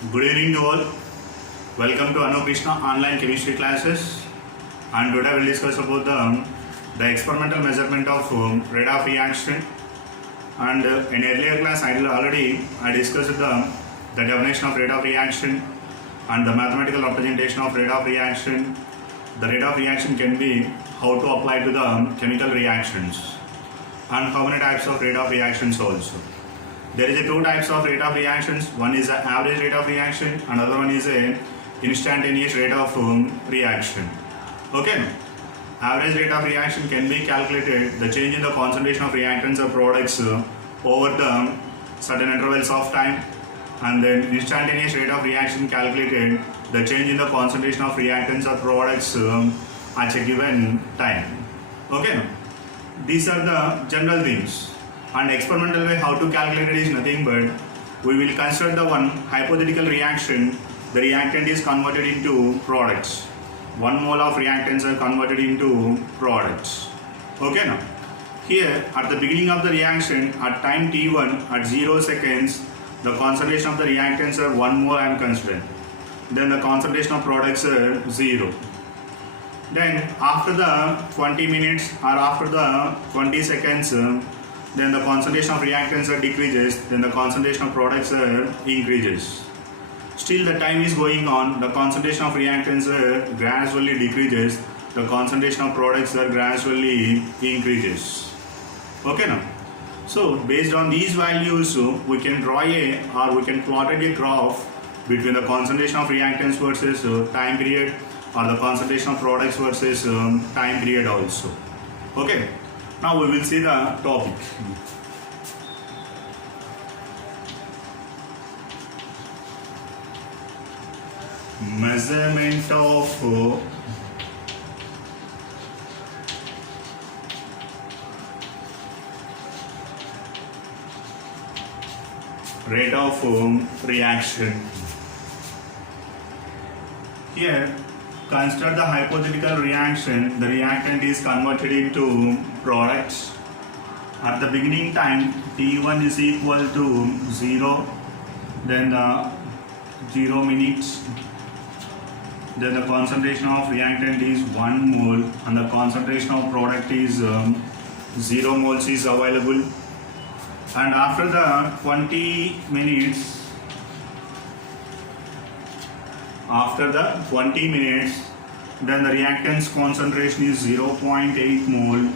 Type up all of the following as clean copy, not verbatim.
Good evening to all. Welcome to Anu Krishna online chemistry classes. And today we'll discuss about the experimental measurement of rate of reaction. And in earlier class I discussed the definition of rate of reaction and the mathematical representation of rate of reaction. The rate of reaction can be how to apply to the chemical reactions and how many types of rate of reactions also. There is two types of rate of reactions. One is an average rate of reaction, another one is a instantaneous rate of reaction. Okay. Average rate of reaction can be calculated the change in the concentration of reactants or products over the certain intervals of time, and then instantaneous rate of reaction calculated the change in the concentration of reactants or products at a given time. Okay. These are the general things. And experimental way how to calculate it is nothing but we will consider the one hypothetical reaction. The reactant is converted into products. 1 mole of reactants are converted into products. Okay now. Here at the beginning of the reaction at time t1 at 0 seconds the concentration of the reactants are 1 mole I am considering. Then the concentration of products are 0. Then after the 20 minutes or after the 20 seconds then the concentration of reactants decreases, then the concentration of products increases. Still the time is going on, the concentration of reactants gradually decreases, the concentration of products gradually increases. Okay now. So based on these values we can draw or we can plot a graph between the concentration of reactants versus time period, or the concentration of products versus time period also. Okay. Now we will see the topic. Measurement of rate of reaction. Here, consider the hypothetical reaction. The reactant is converted into products. At the beginning time t1 is equal to 0, then 0 minutes, then the concentration of reactant is 1 mole and the concentration of product is 0 moles is available. And after the 20 minutes, then the reactant's concentration is 0.8 mole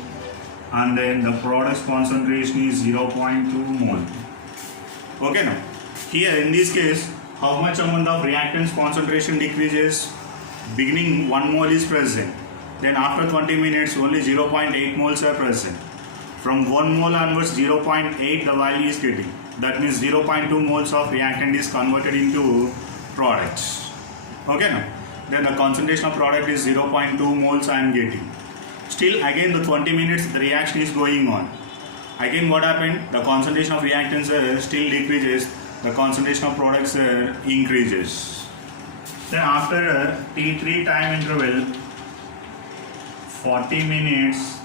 and then the product's concentration is 0.2 mole. Okay now. Here in this case, how much amount of reactant's concentration decreases? Beginning 1 mole is present. Then after 20 minutes only 0.8 moles are present. From 1 mole onwards 0.8 the value is getting. That means 0.2 moles of reactant is converted into products. Okay now. Then the concentration of product is 0.2 moles I am getting. Still again the 20 minutes the reaction is going on. Again what happened? The concentration of reactants still decreases, the concentration of products increases. Then after T3 time interval, 40 minutes,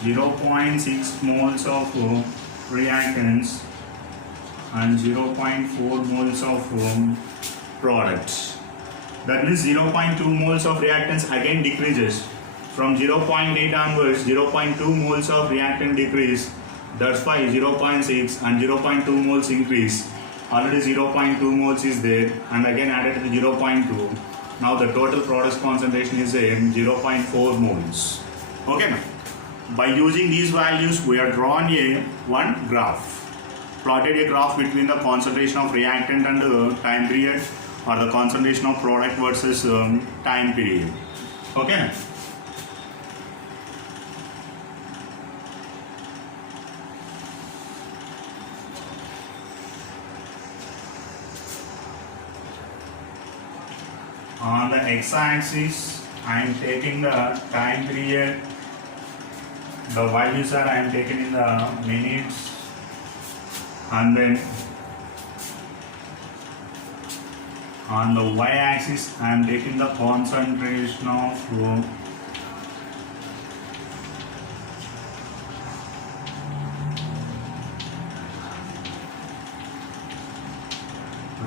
0.6 moles of reactants and 0.4 moles of products. That means 0.2 moles of reactants again decreases. From 0.8 onwards, 0.2 moles of reactant decrease. That's why 0.6 and 0.2 moles increase. Already 0.2 moles is there and again added to the 0.2. Now the total product's concentration is 0.4 moles. Okay now. By using these values, we are drawn one graph. Plotted a graph between the concentration of reactant and the time period, or the concentration of product versus time period. Okay. On the x-axis, I am taking the time period. The values are I am taking in the minutes, and then on the y-axis I am taking the concentration of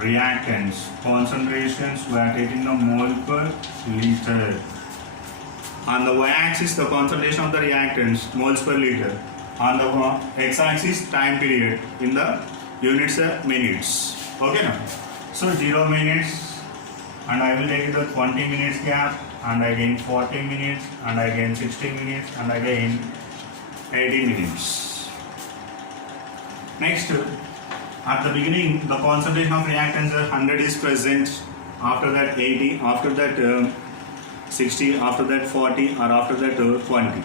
reactants concentrations, we are taking the mole per liter. On the y-axis, the concentration of the reactants, moles per liter. On the x-axis, time period in the units minutes. Okay now. So 0 minutes, and I will take the 20 minutes gap, and again 40 minutes, and again 60 minutes, and again 80 minutes. Next, at the beginning, the concentration of reactants 100 is present. After that 80, after that 60, after that 40, or after that 20.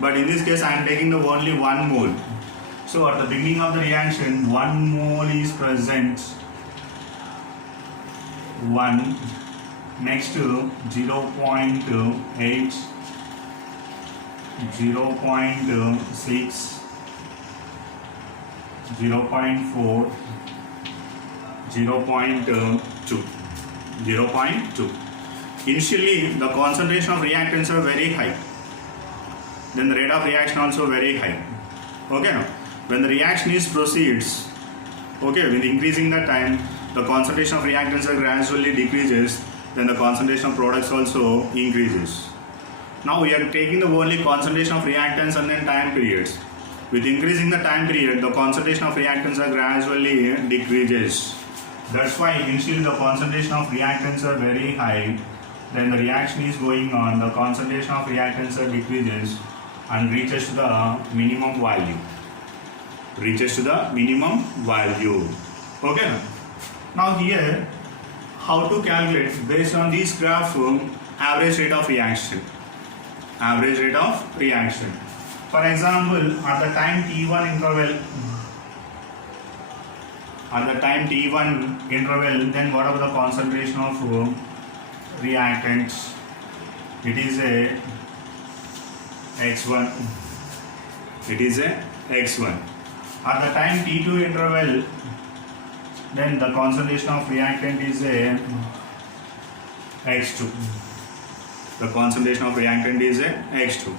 But in this case, I am taking the only 1 mole. So at the beginning of the reaction, 1 mole is present. 1. Next to 0.8, 0.6, 0.4, 0.2, 0.2. Initially, the concentration of reactants are very high. Then the rate of reaction also very high. Okay, now when the reaction is proceeds, okay, with increasing the time, the concentration of reactants are gradually decreases. Then the concentration of products also increases. Now we are taking the only concentration of reactants and then time periods. With increasing the time period, the concentration of reactants are gradually decreases. That's why initially the concentration of reactants are very high. Then the reaction is going on, the concentration of reactants are decreases and reaches to the minimum value. Reaches to the minimum value. Okay. Now here, how to calculate based on this graph average rate of reaction. Average rate of reaction. For example, at the time T1 interval, then what about the concentration of reactants? It is a X1. It is a X1. At the time T2 interval, then the concentration of reactant is a X2. The concentration of reactant is a X2.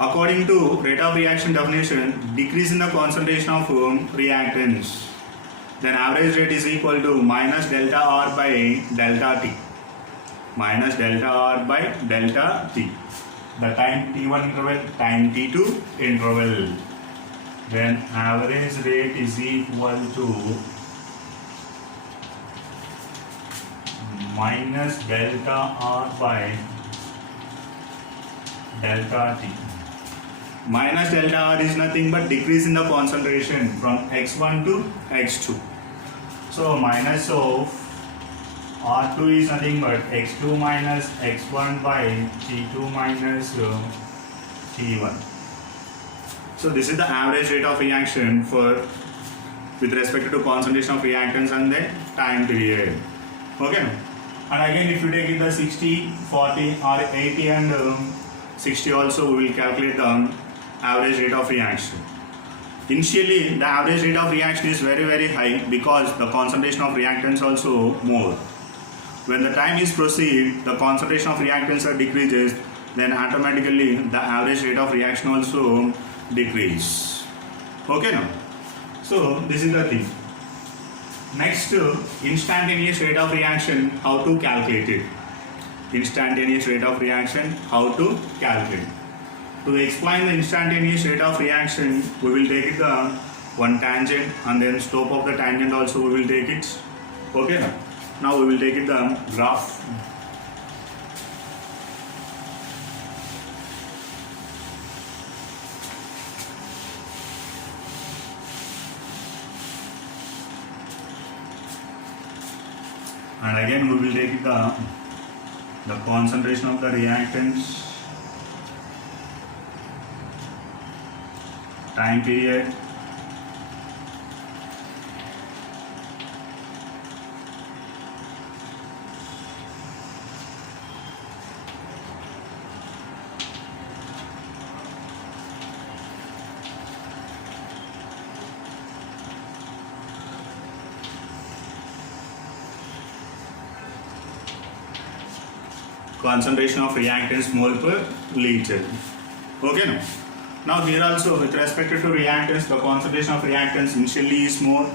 According to rate of reaction definition, decrease in the concentration of reactants, then average rate is equal to minus delta R by delta T. Minus delta R by delta T. The time T1 interval, time T2 interval. Then average rate is equal to minus delta R by delta T. Minus delta R is nothing but decrease in the concentration from X1 to X2. So minus of R2 is nothing but X2 minus X1 by T2 minus T1. So this is the average rate of reaction for with respect to concentration of reactants and the time period. Okay. And again, if you take it the 60, 40 or 80 and 60 also, we will calculate the average rate of reaction. Initially, the average rate of reaction is very high because the concentration of reactants also more. When the time is proceed, the concentration of reactants are decreases, then automatically the average rate of reaction also decrease. Okay now. So this is the thing. Next, instantaneous rate of reaction, how to calculate it. Instantaneous rate of reaction, how to calculate. To explain the instantaneous rate of reaction, we will take it the one tangent and then slope of the tangent also we will take it. Okay now. Now we will take it the graph. And again we will take it the concentration of the reactants, time period, concentration of reactants mole per liter. Okay now here also with respect to reactants, the concentration of reactants initially is more,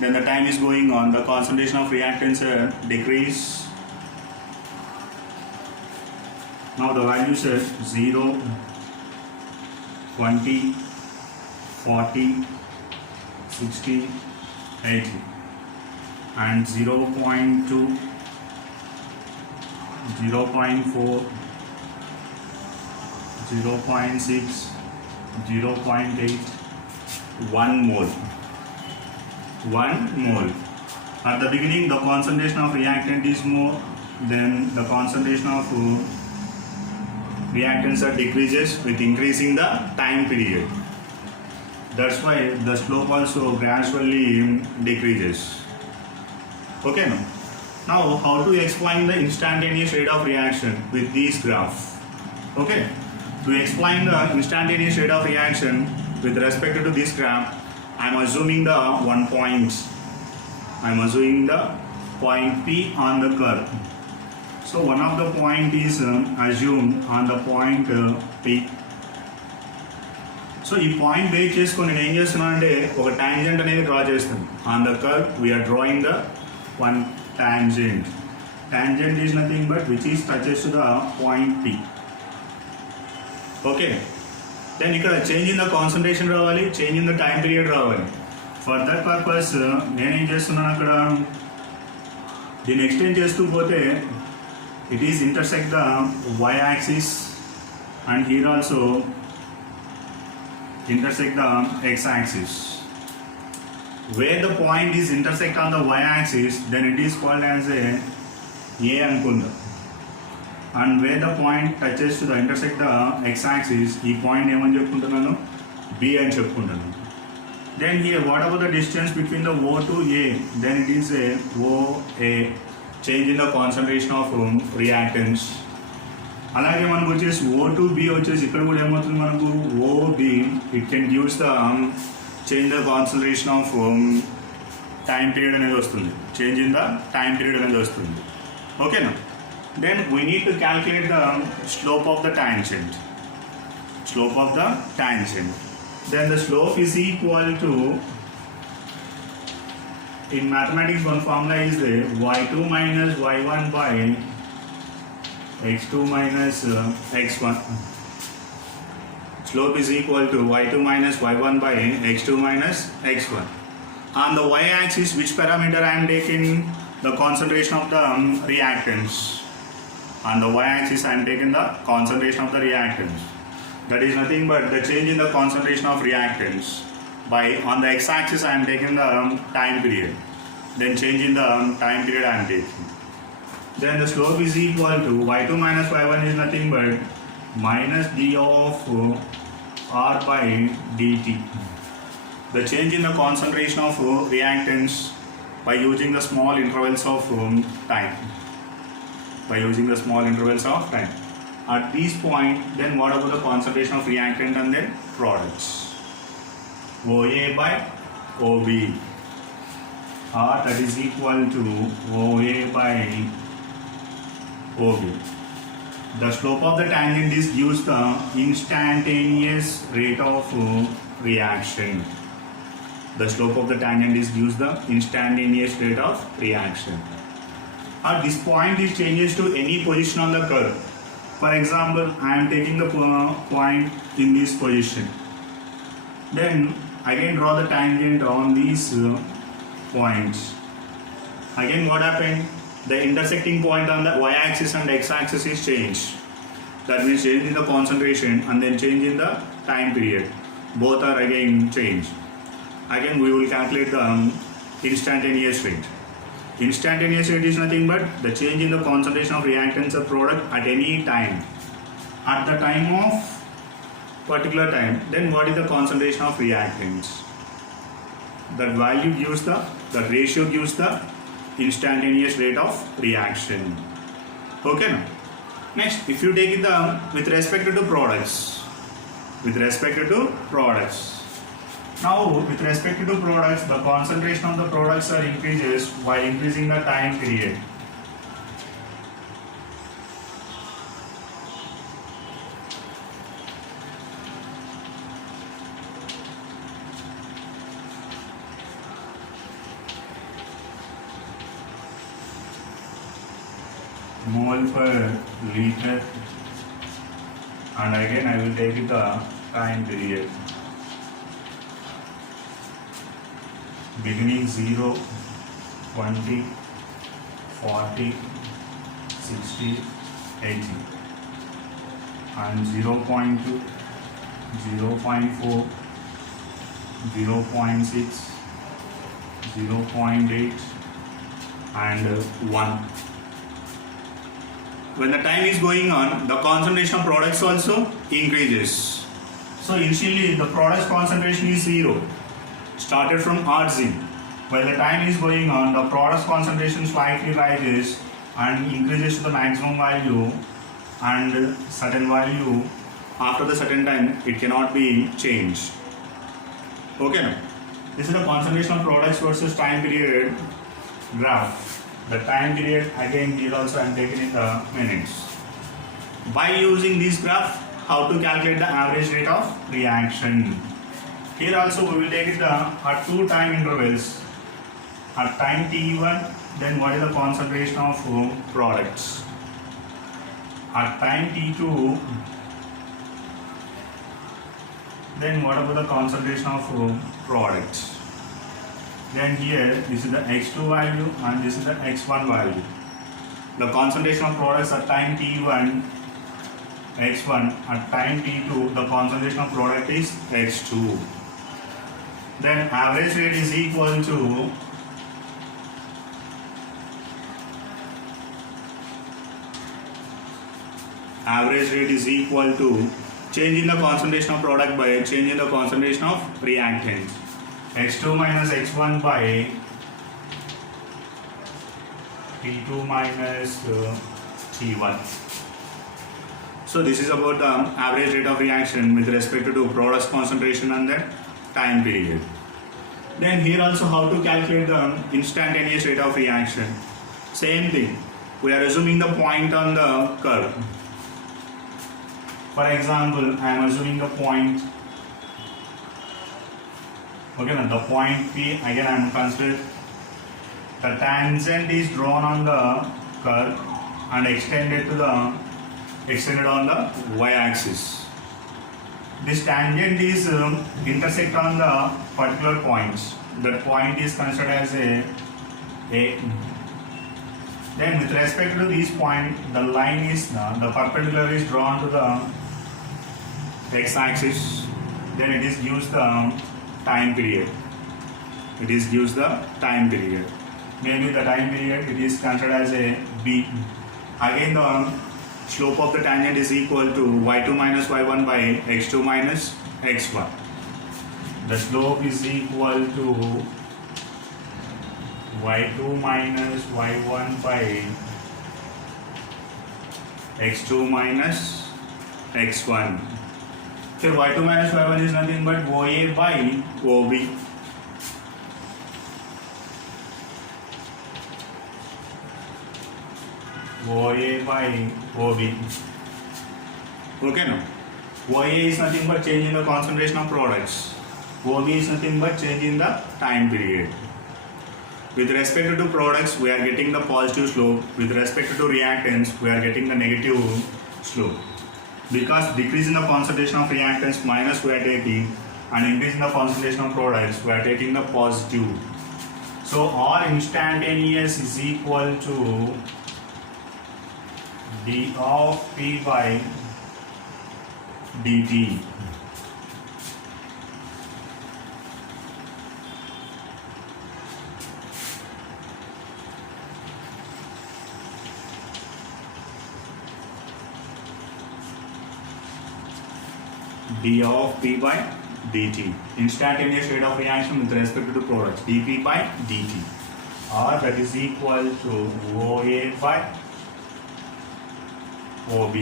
then the time is going on, the concentration of reactants decrease. Now the values are 0, 20, 40, 60, 80 and 0.2, 0.4, 0.6, 0.8, 1 mole. 1 mole. At the beginning, the concentration of reactant is more, then the concentration of reactants decreases with increasing the time period. That's why the slope also gradually decreases. Okay, now how to explain the instantaneous rate of reaction with this graph? Okay, to explain the instantaneous rate of reaction with respect to this graph, I am assuming the one point. I am assuming the point P on the curve. So one of the point is assumed on the point P. So ఈ point base చేసుకొని నేను ఏం చేస్తున్నా అంటే ఒక tangent అనేది draw చేస్తాను. On the curve we're drawing the one tangent. Tangent is nothing but which is touches to the point P. Okay, then ఇక్కడ చేంజ్ ఇన్ ద కాన్సన్ట్రేషన్ రావాలి, change in the time period రావాలి. For that purpose నేనేం చేస్తున్నాను, అక్కడ దీన్ని extend చేస్తూ పోతే it is intersect the Y axis and here also intersect the x-axis. Where the point is intersect on the y-axis, then it is called as a ankunda. And where the point touches to the intersect the x-axis, ee point emani cheppuntunnanu, b ani cheppuntunnanu. Then here, what about the distance between the O to A? Then it is a OA, change in the concentration of reactants. అలాగే మనకు వచ్చేసి ఓ to be వచ్చేసి ఇక్కడ కూడా ఏమవుతుంది మనకు OB, it can gives the change the concentration of time period అనేది వస్తుంది, change in the time period అనేది వస్తుంది. ఓకేనా, then we need to calculate the slope of the tangent. Slope of the tangent, then the slope is equal to, in mathematics one formula is there, y2 minus y1 by x2 minus x1. Slope is equal to y2 minus y1 by x2 minus x1. On the y-axis, which parameter I am taking? The concentration of the reactants. On the y-axis, I am taking the concentration of the reactants. That is nothing but the change in the concentration of reactants. By on the x-axis, I am taking the time period. Then change in the time period I am taking. Then the slope is equal to y2 minus y1 is nothing but minus d of r by dt. The change in the concentration of reactants by using the small intervals of time. By using the small intervals of time. At this point, then what about the concentration of reactant and then products? OA by OB. R that is equal to OA by OB. The slope of the tangent is gives the instantaneous rate of reaction. The slope of the tangent is gives the instantaneous rate of reaction. At this point, it changes to any position on the curve. For example, I am taking the point in this position. Then again draw the tangent on these points. Again, what happened? The intersecting point on the y-axis and x-axis is changed. That means change in the concentration and then change in the time period. Both are again changed. Again, we will calculate the instantaneous rate. Instantaneous rate is nothing but the change in the concentration of reactants or product at any time. At the time of particular time, then what is the concentration of reactants? That value gives that ratio gives the instantaneous rate of reaction. Okay, now next, if you take it with respect to products, now with respect to products, the concentration of the products are increases while increasing the time period. mole per liter, and again I will take it the time period. Beginning 0, 20, 40, 60, 80, and 0.2, 0.4, 0.6, 0.8 and 1. When the time is going on, the concentration of products also increases. So initially the products concentration is 0, started from origin. While the time is going on, the products concentration slightly rises and increases to the maximum value, and certain value after the certain time it cannot be changed. Okay, now this is the concentration of products versus time period graph. The time period again here also I am taking in the minutes. By using this graph, how to calculate the average rate of reaction. Here also we will take it at 2 time intervals. At time t1, then what is the concentration of products? At time t2, then what about the concentration of products? Then here this is the x2 value and this is the x1 value. The concentration of products at time t1 x1, at time t2 the concentration of product is x2. Then average rate is equal to change in the concentration of product by change in the concentration of reactant. x2 minus x1 by t2 minus t1. So this is about the average rate of reaction with respect to products concentration and the time period. Then here also how to calculate the instantaneous rate of reaction. Same thing. We are assuming the point on the curve. For example, I am assuming the point. Okay, now the point P, again I am considering the tangent is drawn on the curve and extended on the y-axis. This tangent is intersect on the particular points. That point is considered as a. Then with respect to this point, the line is the perpendicular is drawn to the x-axis. Then it is gives the time period. Maybe the time period it is considered as a b. Again the slope of the tangent is equal to y2 minus y1 by x2 minus x1. The slope is equal to y2 minus y1 by x2 minus x1. Here y2 minus y1 is nothing but OA by OB. OA by OB. Okay, now OA is nothing but change in the concentration of products. OB is nothing but change in the time period. With respect to products, we are getting the positive slope. With respect to reactants, we are getting the negative slope. Because decrease in the concentration of reactants minus we are taking, and increase in the concentration of products we are taking the positive. So R instantaneous is equal to d of P by dt. d of P by dt. Instantaneous rate of reaction with respect to products, dP by dt. Or that is equal to OA by OB.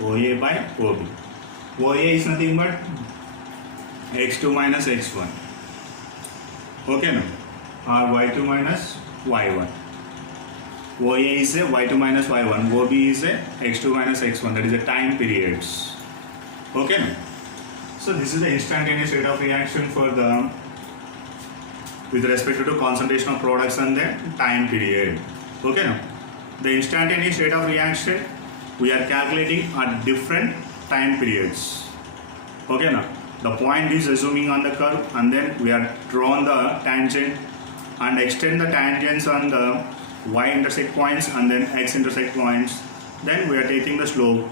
OA by OB. OA is nothing but x2 minus x1. Okay, no? Or y2 minus y1. OA is a y2 minus y1. OB is a x2 minus x1. That is the time periods. Okay, so this is the instantaneous rate of reaction for the with respect to concentration of products and the time period. Okay, now the instantaneous rate of reaction we are calculating at different time periods. Okay, now the point is assuming on the curve, and then we are drawn the tangent and extend the tangents on the y-intersect points and then x-intersect points. Then we are taking the slope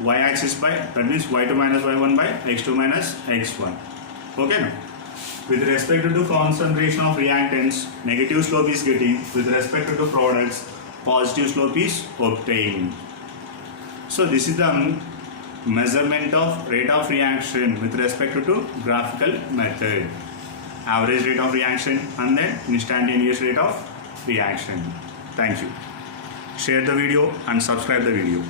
y-axis by, that means y2 minus y1 by x2 minus x1. Okay, now with respect to concentration of reactants, negative slope is getting. With respect to products, positive slope is obtained. So this is the measurement of rate of reaction with respect to graphical method. Average rate of reaction and then instantaneous rate of reaction. Thank you. Share the video and subscribe the video.